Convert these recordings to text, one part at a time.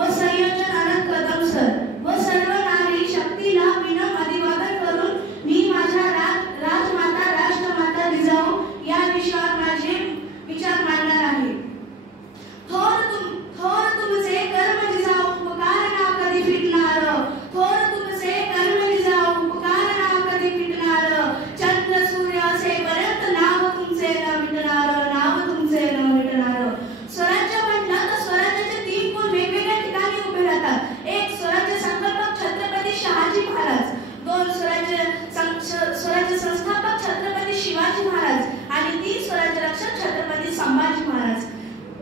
व संयोजन अनंत कदम सर व सर्व नारी शक्तीला विनम अभिवादन करून मी माझ्या राजमाता राष्ट्रमाता जिजाऊ या विषयावर माझे विचार मांडणार आहे। थोर तुमचे कर्म जिजाऊ उपकार ना कधी फिटणार, थोर तुमचे कर्म जिजाऊ उपकार ना कधी फिटणार, चंद्र सूर्य असेपर्यंत नाव तुमचे न मिटणार, नाव तुमचे न मिटणार। स्वराज्य म्हटलं तर स्वराज्याचे तीन कोण वेगवेगळ्या ठिकाणी उभे राहतात। एक स्वराज्य संकल्पक छत्रपती शहाजी महाराज, दोन स्वराज्य संस्थापक छत्रपती शिवाजी महाराज आणि तीन स्वराज्य रक्षक छत्रपती संभाजी महाराज।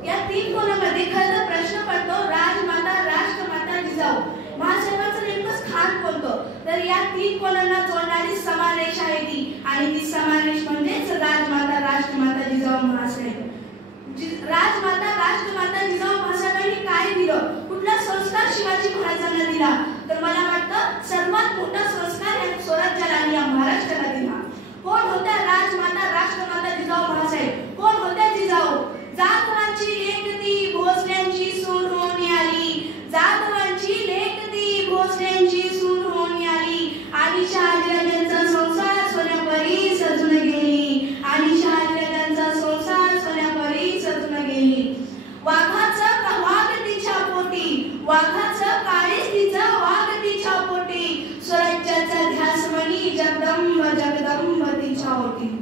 या तीन कोणामध्ये खरं प्रश्न पडतो राजमाता राष्ट्रमाता जिजाऊ महासाहेबांचं नेमकं स्थान कोणतं, तर या तीन कोणांना जोडणारी समानरेष आहे ती, आणि ती समानरेष म्हणजेच राजमाता राष्ट्रमाता जिजाऊ महासाहेब। राजमाता राष्ट्रमाता जिजाऊ महासाहेबांनी काय दिलं, कुठला संस्कार शिवाजी महाराजांना दिला, तर मला वाटतं सर्वात मोठा संस्कार या स्वराज्याला आणि या महाराष्ट्राला दिला। कोण होत्या राजमाता राष्ट्रमाता जिजाऊ महासाहेब, कोण होत्या जिजाऊ? जाधवांची लेक ती भोसल्यांची सून होऊन आली, जाधवांची लेक ती भोसल्यांची सून होऊन आली, आणि शहाजीराजांचा संसार सोन्यापरी सजून गेली, आणि शहाजीराजांचा संसार सोन्यापरी सजून गेली। वाघाचं वाघ तिच्या पोटी, वाघाचं काळीच तिचं वाघ तिच्या पोटी, स्वराज्याचा ध्यास म्हणी जगदंब जगदंब तिच्या ओटी।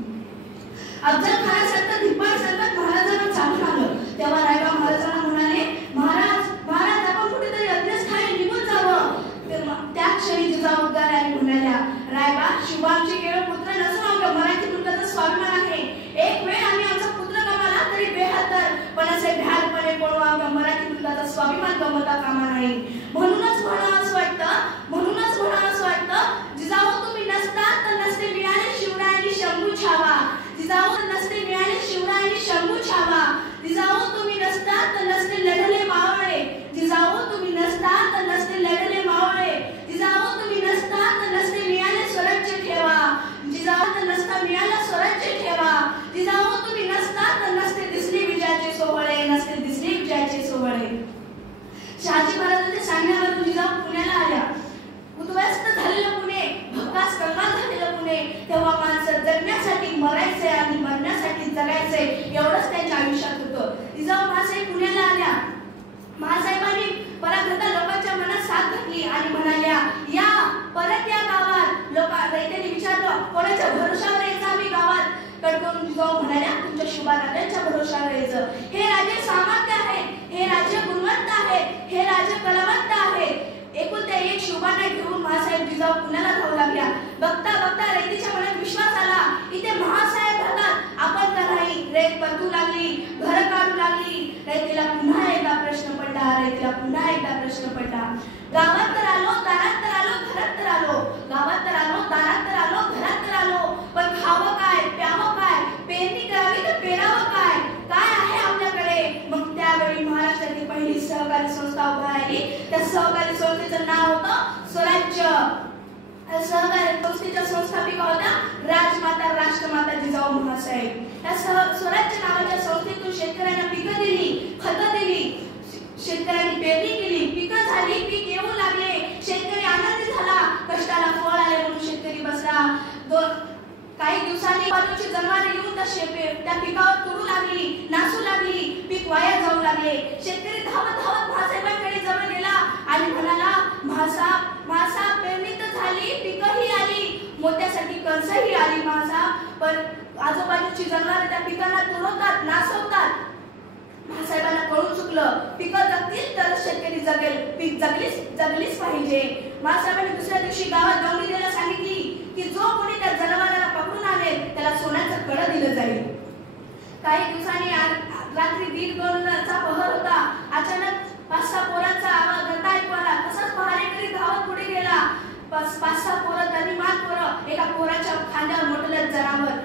अफजल खानासारखं धिप्पाड संकट महाराजांना चालून आलं तेव्हा रायबा महाराजांना म्हणाले, महाराज आपण कुठेतरी अध्यस्थानी निघून जावं। त्या क्षणी जिजाऊ उद्गार आणि म्हणाल्या, रायबा शुभांची केवळ पुत्र नसून आमच्या मराठी मुलगाचा स्वाभिमान आहे। एक वेळ आम्ही आमचा पुत्र गमावला तरी बेहतर, पण असे भ्याडपणे पळू आमच्या मराठी मुलगाचा स्वाभिमान गमवता कामा नाही। म्हणूनच म्हणावं असं वाटतं जिजाऊ तुम्ही नसतात तर नसते मिळाले शिवरायांनी शंभू छावा, जिजाऊ नसते मिळाले शिवरायांनी शंभू छावा, जिजाऊ तुम्ही नसतात तर नसते लढले मावळे, जिजाऊ तुम्ही नसतात तर नसते लढले मावळे, जिजाऊ तुम्ही नसतात तर नसते मिळाले स्वराज्य ठेवा, जिजाऊ तर नसता मिळाला स्वराज्य ठेवा, जिजाऊ तुम्ही नसतात तर नसते दिसले विजयाचे सोहळे, नसते दिसले विजयाचे सोहळे। शहाजी महाराजांच्या सांगण्यावरून जिजाऊ पुण्याला आल्या। उद्ध्वस्त झालेलं पुणे, भकास कंगाल झालेलं पुणे, तेव्हा माणसं जगण्यासाठी मरायचे आणि मरण्यासाठी जगायचे एवढंच त्यांच्या आयुष्यात होतं। जिजाऊ महासाहेब पुण्याला आल्या, महासाहेबांनी पराघाता लोकांच्या मनात साथ घातली आणि म्हणाल्या, या परत या गावात। त्यांनी विचारलं, कोणाच्या भरोशावर यायचं आम्ही गावात? कडकडून जिजाऊ म्हणाल्या, तुमच्या शुभाराजांच्या भरोशावर यायचं। हे राजे सामर्थ्य आहेत, हे राजे गुणवंत आहेत, हे राजे कलावंत आहेत। एकुलत्या एक शोभाना घेऊन महासाहेब जिजाऊ पुण्याला जाऊ लागल्या। बघता बघता रयतेच्या मनात विश्वास आला, इथे महासाहेब राहतात, आपण का नाही? रयत परतू लागली, घर काढू लागली। रयतेला पुन्हा एकदा प्रश्न पडला, रयतेला पुन्हा एकदा प्रश्न पडला। गावात तर आलो, दारात तर आलो, घरात तर आलो, गावात तर आलो, दारात तर आलो, घरात तर आलो, पण खावं काय, प्यावं काय, पेरणी करावी तर पेरावं काय, काय आहे आपल्याकडे? मग त्यावेळी महाराष्ट्रातील पहिली सहकारी संस्था उभा राहिली। त्या सहकारी संस्थेचं नाव होतं स्वराज्य। सहकारी संस्थेच्या संस्थापिका होत्या राजमाता राष्ट्रमाता जिजाऊ महासाहेब। या स्वराज्य नावाच्या संस्थेतून शेतकऱ्यांना पिकं दिली, खतं दिली, शेतकऱ्यांनी पेरणी केली, पिकं झाली, पीक येऊ लागले, शेतकरी आनंदी झाला, कष्टाला फळ आले म्हणून शेतकरी बसला। काही दिवसांनी बाजूची जनावरे येऊन त्या पिकावर तुडू लागली, नासू लागली, पीक वाया जाऊ लागले। शेतकरी धावत धावत महासाहेबांकडे जवळ गेला आणि म्हणाला, महासाहेब पेरणी तर झाली, पिकंही आली, मोत्यासाठी कणसही आली महासाहेब, पण आजूबाजूची जनावरे त्या पिकांना तुडवतात, नासवतात। महासाहेबांना कळून चुकलं, पिकं जगतील तर शेतकरी जगेल, पीक जगलीच पाहिजे। महासाहेबांनी दुसऱ्या दिवशी गावात दौंडी द्यायला सांगितली की जो कोणी त्या जनावराला पकडून आणेल त्याला सोन्याचं कड दिलं जाईल। काही दिवसांनी रात्री 1:30-2चा पहर होता। अचानक 5-6 पोरांचा आवाज घंटा ऐकू आला। तसंच पहारेकरी धावत पुढे गेला। 5-6 पोरं, धनीमान पोरं, एका पोराच्या खांद्यावर मोठलं जनावर।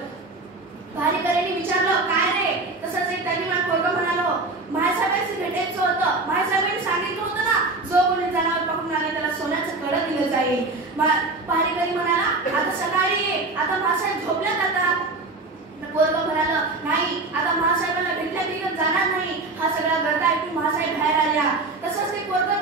पहारेकऱ्यांनी विचारलं, काय रे? तसंच एक धनीमान पोरगं म्हणालो, महासाहेबांशी भेटायचं होतं, महासाहेबांनी सांगितलं होतं ना, जो कोणी जनावर पकडून आले त्याला सोन्याचं कड दिलं जाईल। पहारेकरी म्हणाला, आता सकाळी ये, आता महासाहेब झोपल्यात आता। पोरगं म्हणाला, नाही, आता महासाहेबांना भेटल्या बिगर जाणार नाही। हा सगळा गर्दा ऐकून महासाहेब बाहेर आल्या। तसंच ते पोरगं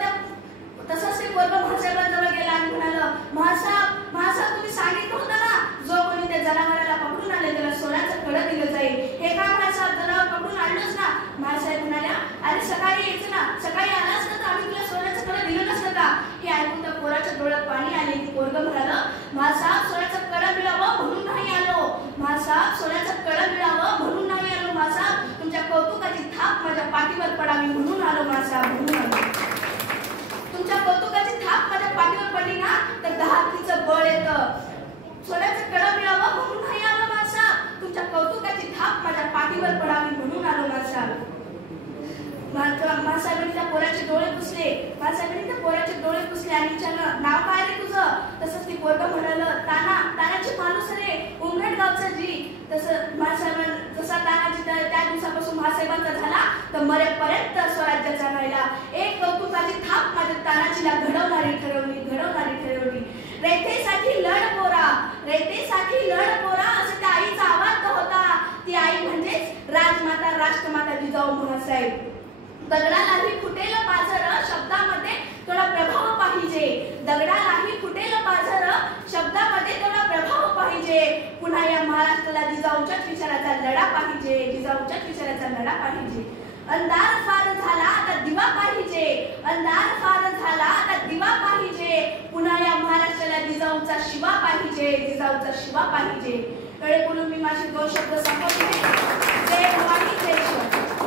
म्हणजे उमरटगावचं जी तसं महासाहेबां जसा तानाजी त्या दिवसापासून महासाहेबांचा झाला तर मरेपर्यंत स्वराज्याचा राहिला. एक कौतुकाची थाप माझ्या तानाजीला घडवणारी ठरवली. रयतेसाठी लढ पोरा, रयतेसाठी लढ पोरा असं त्या आईचा आवाज होता. ती आई म्हणजेच राजमाता राष्ट्रमाता जिजाऊ म्हणासाहेब. दगडालाही फुटेल पाझर शब्दामध्ये थोडा प्रभाव पाहिजे. दगडालाही फुटेल पाझर शब्दामध्ये थोडा प्रभाव पाहिजे. पुन्हा या महाराष्ट्राला जिजाऊच्याच विचाराचा लढा पाहिजे. जिजाऊच्याच विचाराचा लढा पाहिजे. अंधार फार झाला आता दिवा पाहिजे. अंधार फार झाला आता दिवा पाहिजे. पुन्हा या महाराष्ट्राला जिजाऊचा शिवा पाहिजे. जिजाऊचा शिवा पाहिजे. कडे बोलून मी माझे 2 शब्द संपवते. जय भवानी जय शिवाजी.